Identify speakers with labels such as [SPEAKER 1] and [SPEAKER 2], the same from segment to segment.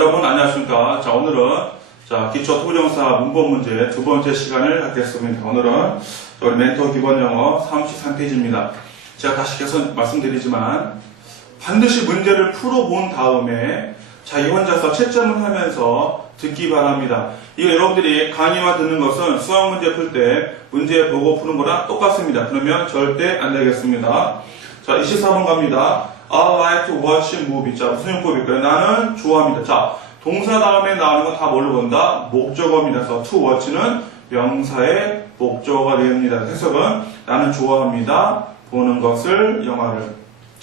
[SPEAKER 1] 여러분 안녕하십니까. 자 오늘은 자 기초 토부정사 문법 문제 두 번째 시간을 갖겠습니다. 오늘은 우리 멘토 기본 영어 33페이지입니다. 제가 다시 계속 말씀드리지만 반드시 문제를 풀어본 다음에 자기 혼자서 채점을 하면서 듣기 바랍니다. 이거 여러분들이 강의만 듣는 것은 수학 문제 풀 때 문제 보고 푸는 거랑 똑같습니다. 그러면 절대 안 되겠습니다. 자, 24번 갑니다. I like to watch movie. 자, 무슨 용법일까요? 나는 좋아합니다. 자, 동사 다음에 나오는 건 다 뭘로 본다? 목적어입니다. 그래서 to watch는 명사의 목적어가 됩니다. 해석은 나는 좋아합니다. 보는 것을 영화를.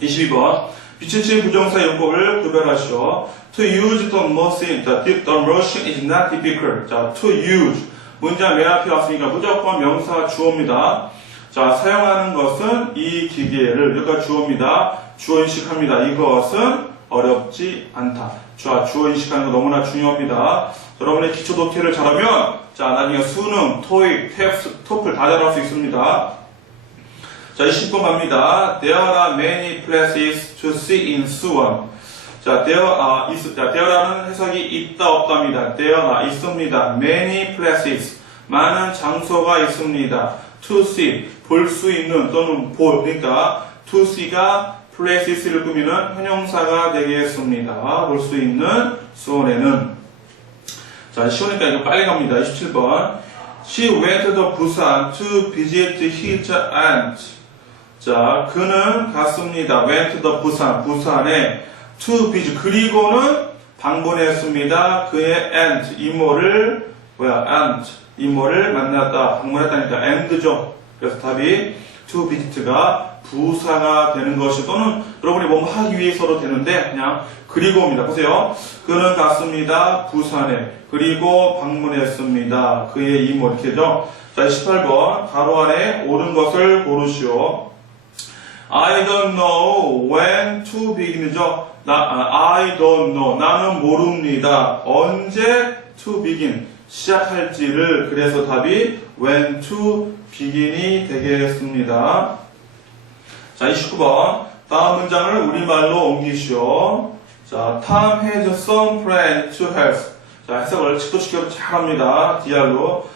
[SPEAKER 1] 22번. 비치치 부정사 용법을 구별하시오. To use the machine, the, the machine is not difficult. 자, to use. 문장 맨 앞에 왔으니까 무조건 명사 주어입니다. 자, 사용하는 것은 이 기계를, 여기가 주어입니다. 주어 인식합니다. 이것은 어렵지 않다. 자, 주어 인식하는 거 너무나 중요합니다. 여러분의 기초 독해를 잘하면, 자, 나중에 수능, 토익, 텍스, 토플 다 잘할 수 있습니다. 자, 20번 갑니다. There are many places to see in Suwon. 자, there are, 있, 자, there라는 해석이 있다, 없답니다. there are, 있습니다. many places. 많은 장소가 있습니다. to see, 볼 수 있는, 또는 볼, 그러니까, to see가 places를 꾸미는 형용사가 되겠습니다. 볼 수 있는 수원에는. 자, 쉬우니까 이거 빨리 갑니다. 27번. She went to Busan to visit his aunt. 자, 그는 갔습니다. went to 부산, 부산에 to visit. 그리고는 방문했습니다. 그의 aunt, 이모를, 뭐야, aunt, 이모를 만났다. 방문했다니까 and죠. 그래서 답이 to visit가 부사가 되는 것이 또는 여러분이 뭔가 하기 위해서로 되는데 그냥 그리고입니다. 보세요. 그는 갔습니다. 부산에. 그리고 방문했습니다. 그의 이모 이렇게죠. 자, 18번 가로 안에 옳은 것을 고르시오. I don't know when to begin이죠. 나, 아, I don't know. 나는 모릅니다. 언제 to begin. 시작할지를. 그래서 답이 when to begin이 되겠습니다. 자, 29번. 다음 문장을 우리말로 옮기시오. 자, Tom has some friends to help. 자, 해석을 직도시켜도 잘합니다. 디알로.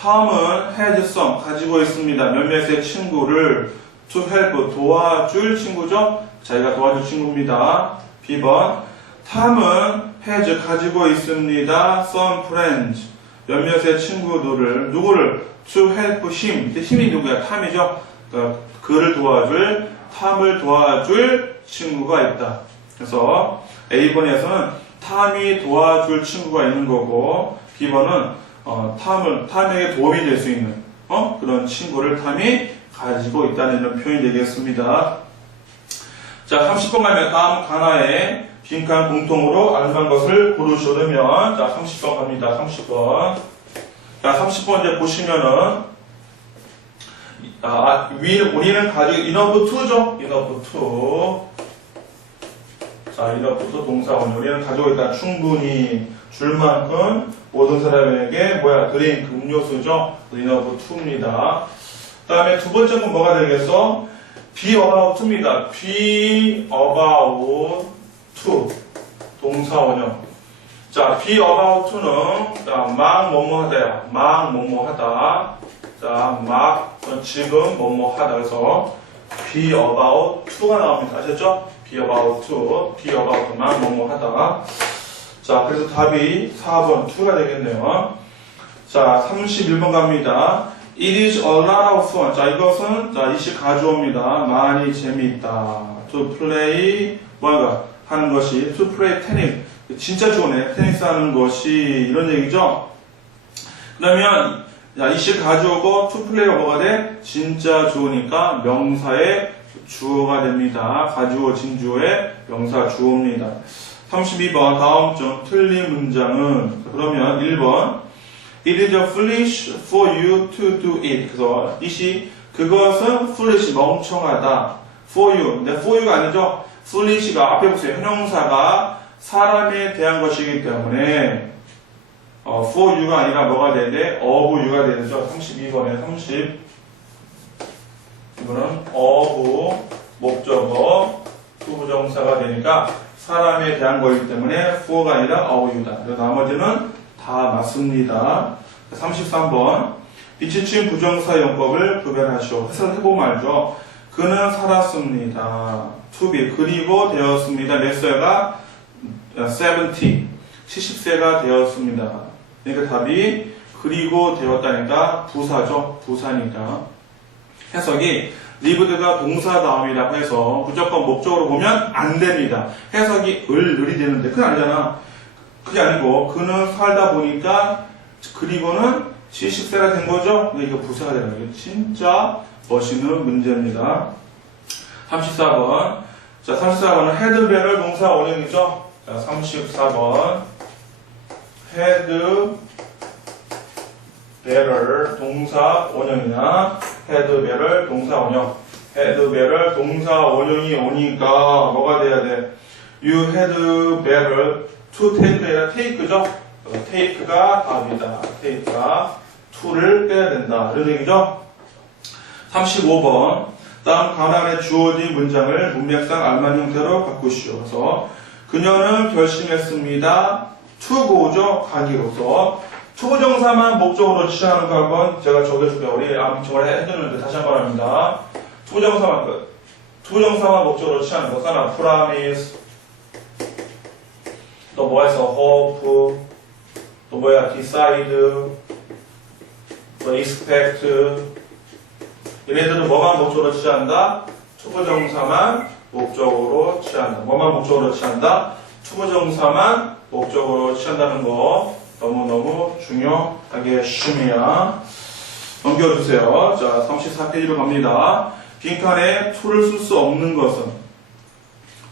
[SPEAKER 1] 톰은 has some, 가지고 있습니다. 몇몇의 친구를 to help, 도와줄 친구죠? 자기가 도와줄 친구입니다. B번. 탐은 has, 가지고 있습니다. some friends. 몇몇의 친구들을, 누구를? to help him. 힘이 누구야? 탐이죠? 그러니까 그를 도와줄, 탐을 도와줄 친구가 있다. 그래서 A번에서는 탐이 도와줄 친구가 있는 거고, B번은 어, 탐을, 탐에게 도움이 될 수 있는, 어? 그런 친구를 탐이 가지고 있다는 이런 표현이 되겠습니다. 자, 30번 가면 다음 가나에 빈칸 공통으로 알맞은 것을 고르시려면, 자, 30번 갑니다. 30번. 자, 30번 이제 보시면은, 아, 위, 우리는 가지고, enough to. 자, to 동사원. 우리는 가지고 있다. 충분히 줄 만큼 모든 사람에게 뭐야, 드링크, 음료수죠? to입니다. 그 다음에 두 번째 건 뭐가 되겠어? be about to입니다. be about to. 동사원형. 자, be about to는, 자, 막 뭐뭐 하다야. 막 뭐뭐 하다. 자, 막, 어, 지금 뭐뭐 하다. 그래서 be about to가 나옵니다. 아셨죠? be about to. be about 막 뭐뭐 하다. 자, 그래서 답이 4번 2가 되겠네요. 자, 31번 갑니다. It is a lot of fun. 자, 이것은, 자, 이시 가져옵니다. 많이 재미있다. To play, 뭔가 하는 것이, to play tennis. 진짜 좋네. 테니스 하는 것이, 이런 얘기죠? 그러면, 자, 이시 가져오고, play가 뭐가 돼? 진짜 좋으니까 명사의 주어가 됩니다. 가주어, 진주어의 명사 주어입니다. 32번, 다음 좀 틀린 문장은, 그러면 1번. It is a foolish for you to do it. 그래서 이시 그것은 foolish 멍청하다. for you. 근데 for you가 아니죠. foolish가 앞에 보세요. 형용사가 사람에 대한 것이기 때문에 어, for you가 아니라 뭐가 돼? of you가 되죠. 32번에 30. 이거는 of 목적어 투부정사가 되니까 사람에 대한 거이기 때문에 for가 아니라 어유다. 그리고 나머지는 다 맞습니다. 33번. 비치친 부정사 용법을 구별하시오. 해석을 해보면 알죠. 그는 살았습니다. to be. 그리고 되었습니다. 몇 세가? 70. 70세가 되었습니다. 그러니까 답이 그리고 되었다니까 부사죠. 부사니까. 해석이 리브드가 동사 다음이라고 해서 무조건 목적으로 보면 안 됩니다. 해석이 을, 을이 되는데 그건 아니잖아. 그게 아니고 그는 살다 보니까 그리고는 70세가 된 거죠? 근데 이거 부사가 되는 거예요. 진짜 멋있는 문제입니다. 34번. 자, 34번은 헤드베럴 동사 원형이죠? 자, 34번. 헤드 베럴 동사 원형이나 헤드베럴 동사 원형. 헤드베럴 동사 원형이 오니까 뭐가 돼야 돼? You had better to take 아니라 take죠? take가 답이다. take가 to를 빼야 된다. 이런 얘기죠? 35번. 다음 가난에 주어진 문장을 문맥상 알만 형태로 바꾸시오. 그래서 그녀는 결심했습니다. Go죠. 가기로서 투부정사만 목적으로 취하는 거 한번 제가 적어줄게요. 우리 암청을 해드는데 다시 한 번 합니다. 투부정사만 끝. 투부정사만 목적으로 취하는 거. 하나, promise. 또 뭐가 있어? hope. 또 뭐야? decide. 또 expect. 얘네들은 뭐만 목적으로 취한다? 투부정사만 목적으로 취한다. 뭐만 목적으로 취한다? 투부정사만 목적으로 취한다는 거 너무너무 중요하게 심이야. 넘겨주세요. 자, 34페이지로 갑니다. 빈칸에 to를 쓸 수 없는 것은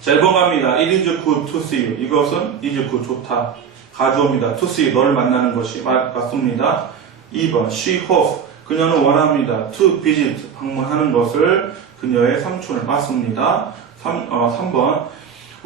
[SPEAKER 1] 자, 1번 갑니다. It is good to see you. 이것은 is good, 좋다. 가져옵니다. to see, 너를 만나는 것이 맞, 맞습니다. 2번, she hopes. 그녀는 원합니다. to visit, 방문하는 것을 그녀의 삼촌을 맞습니다. 3, 어, 3번,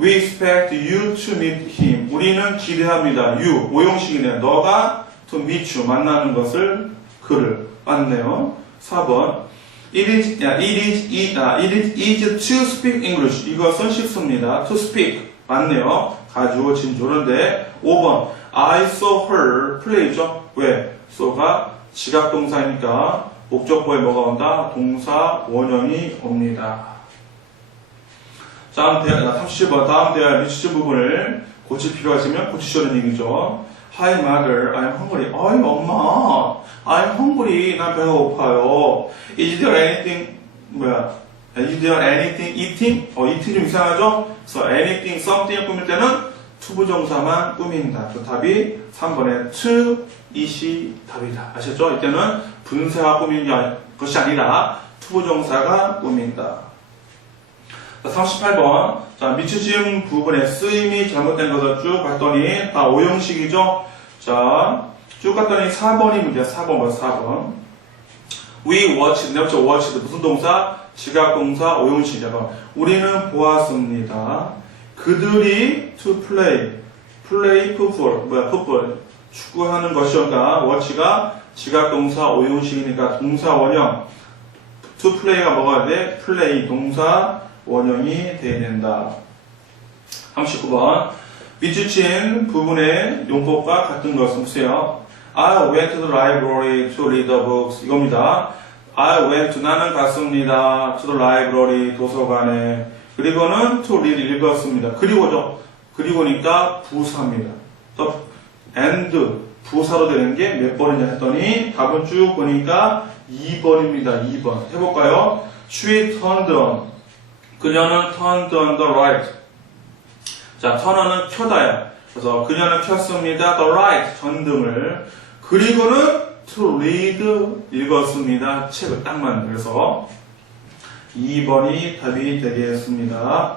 [SPEAKER 1] we expect you to meet him. 우리는 기대합니다. you, 오용식이네요. 너가 to meet you, 만나는 것을 그를 맞네요. 4번, It is, 야, it is, it, 아, it is easy to speak English. 이것은 쉽습니다. To speak. 맞네요. 가지고 진조는데 5번. I saw her play죠. 왜? so가 지각 동사니까 목적보에 뭐가 온다? 동사 원형이 옵니다. 다음 대화, 30번. 다음 대화 미치지 부분을 고칠 필요가 있으면 고치시라는 얘기죠. Hi mother, I'm hungry. 어이 엄마, I'm hungry. 난 배가 고파요. Is there anything 뭐야? Is there anything eating? 어, eating 좀 이상하죠? 그래서 anything, something을 꾸밀 때는 투부정사만 꾸민다. 그 답이 3번에 to, it이 답이다. 아셨죠? 이때는 분사가 꾸민 것이 아니라 투부정사가 꾸민다. 38번. 자, 미치지음 부분에 쓰임이 잘못된 것을 쭉 봤더니 다 오형식이죠? 자, 쭉 갔더니 4번이 문제야. 4번 뭐 4번. We watched, 네 번째 watched 무슨 동사? 지각동사 오형식이야. 우리는 보았습니다. 그들이 to play, play football, 뭐야, football. 축구하는 것이었다. watch가 지각동사 오형식이니까 동사 원형. to play가 뭐가 돼? play 동사 원형이 돼야 된다. 39번. 비추친 부분의 용법과 같은 것은 보세요. I went to the library to read the books. 이겁니다. I went to 나는 갔습니다. to the library 도서관에. 그리고는 to read 읽었습니다. 그리고죠. 그리고니까 부사입니다. 또 and 부사로 되는 게 몇 번이냐 했더니 답은 쭉 보니까 2번입니다. 2번. 해볼까요? She turned on. 그녀는 turned on the light. 자, turn은 켜다야. 그래서 그녀는 켰습니다. the light. 전등을. 그리고는 to read 읽었습니다. 책을 딱. 그래서 2번이 답이 되겠습니다.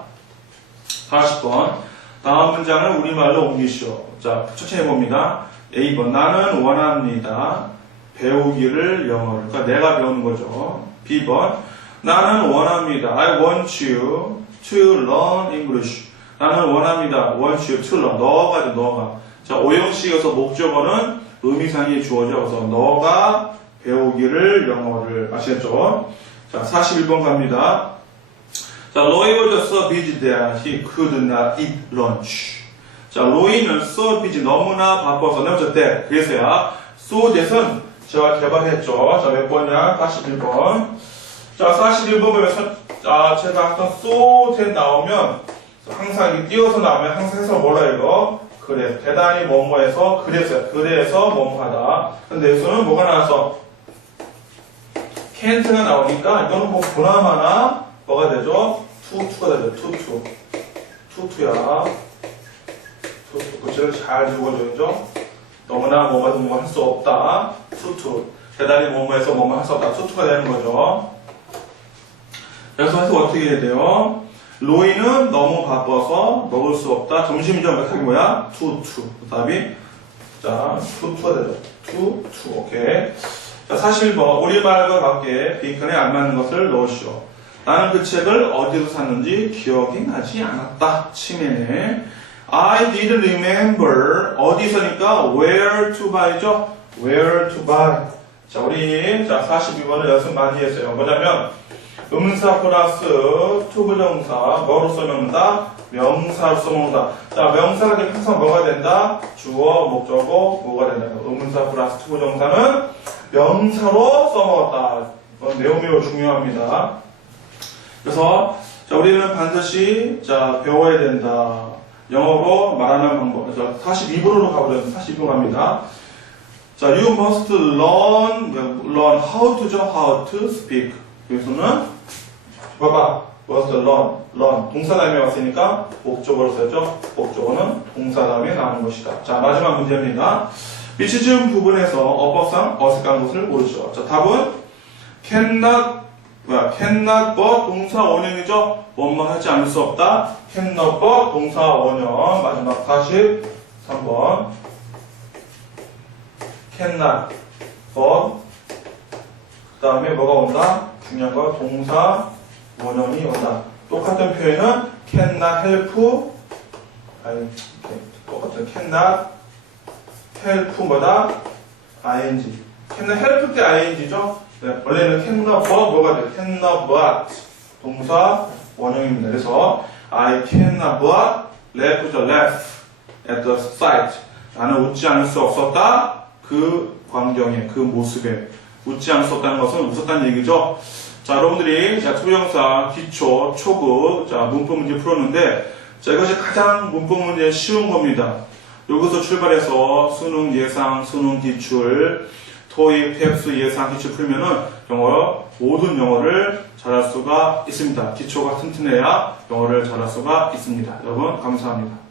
[SPEAKER 1] 40번. 다음 문장을 우리말로 옮기시오. 자, 천천히 해봅니다. A번. 나는 원합니다. 배우기를 영어를. 그러니까 내가 배우는 거죠. B번. 나는 원합니다. I want you to learn English. 나는 원합니다. want you to learn. 너가 돼, 너가. 자, 오형식에서 목적어는 의미상이 주어져. 그래서 너가 배우기를 영어를 아시겠죠? 자, 41번 갑니다. 자, 로이 was so busy that he could not eat lunch. 자, 로이는 so busy 너무나 바빠서 내가 때 그래서야 so that은 제가 개발했죠. 자, 몇 번이야? 41번. 자, 41번 보면 선- 아, 제가 so that 나오면 항상 이 띄어서 나오면 항상 해서 뭐라 이거? 그래. 대단히 뭐뭐해서 그래서 그래서 뭐뭐하다. 근데 여기서는 뭐가 나와서 can't가 나오니까 이거는 뭐 보나마나 뭐가 되죠? to가 되죠. to야. to to. 그치를 잘 읽어줘야죠. 너무나 뭐가 뭐가 할 수 없다. to. 대단히 뭐뭐해서 뭐뭐 할 수 없다. to가 되는 거죠. 그래서 해서 어떻게 해야 돼요? 로이는 너무 바빠서 먹을 수 없다. 점심이죠. 몇하기 뭐야? to to. 그 다음이 자, to to가 되죠. to to. 오케이. 자, 41번. 우리말과 맞게 빈칸에 안 맞는 것을 넣으시오. 나는 그 책을 어디서 샀는지 기억이 나지 않았다. 치매네. I didn't remember. 어디서니까 where to buy죠? where to buy. 자, 우리 자 42번을 연습 많이 했어요. 뭐냐면 음사 플러스 투부정사 뭐로 써먹는다? 명사로 써먹는다. 자, 명사가 되면 항상 뭐가 된다? 주어, 목적어, 뭐가 된다. 음사 플러스 투부정사는 명사로 써먹었다. 이건 매우 중요합니다. 그래서 자, 우리는 반드시 자, 배워야 된다. 영어로 말하는 방법. 그래서 42번으로 가보려면 42번 갑니다. 자, you must learn, learn how to죠, how to speak. 여기서는 봐봐, must learn, learn. 동사 다음에 왔으니까 목적어로 썼죠. 목적어는 동사 다음에 나오는 것이다. 자, 마지막 문제입니다. 미치즘 부분에서 어법상 어색한 것을 고르죠. 자, 답은 cannot, 뭐야, cannot but 동사 원형이죠. 원만 하지 않을 수 없다. cannot but 동사 원형. 마지막 43번. cannot but 그 다음에 뭐가 온다? 중요한 거 동사 원형이 온다. 똑같은 표현은 cannot help 아니 똑같은 cannot help 뭐다? ing cannot help 때 ing죠? 네, 원래는 cannot but 뭐가 돼? cannot but 동사 원형입니다. 그래서 I cannot but left the left at the sight 나는 웃지 않을 수 없었다 그 광경에 그 모습에 웃지 않을 수 없다는 것은 웃었다는 얘기죠. 자, 여러분들이 자, 투명사 기초, 초급, 자, 문법 문제 풀었는데, 자, 이것이 가장 문법 문제 쉬운 겁니다. 여기서 출발해서 수능 예상, 수능 기출, 토익, 탭스 예상 기출 풀면은 영어, 모든 영어를 잘할 수가 있습니다. 기초가 튼튼해야 영어를 잘할 수가 있습니다. 여러분, 감사합니다.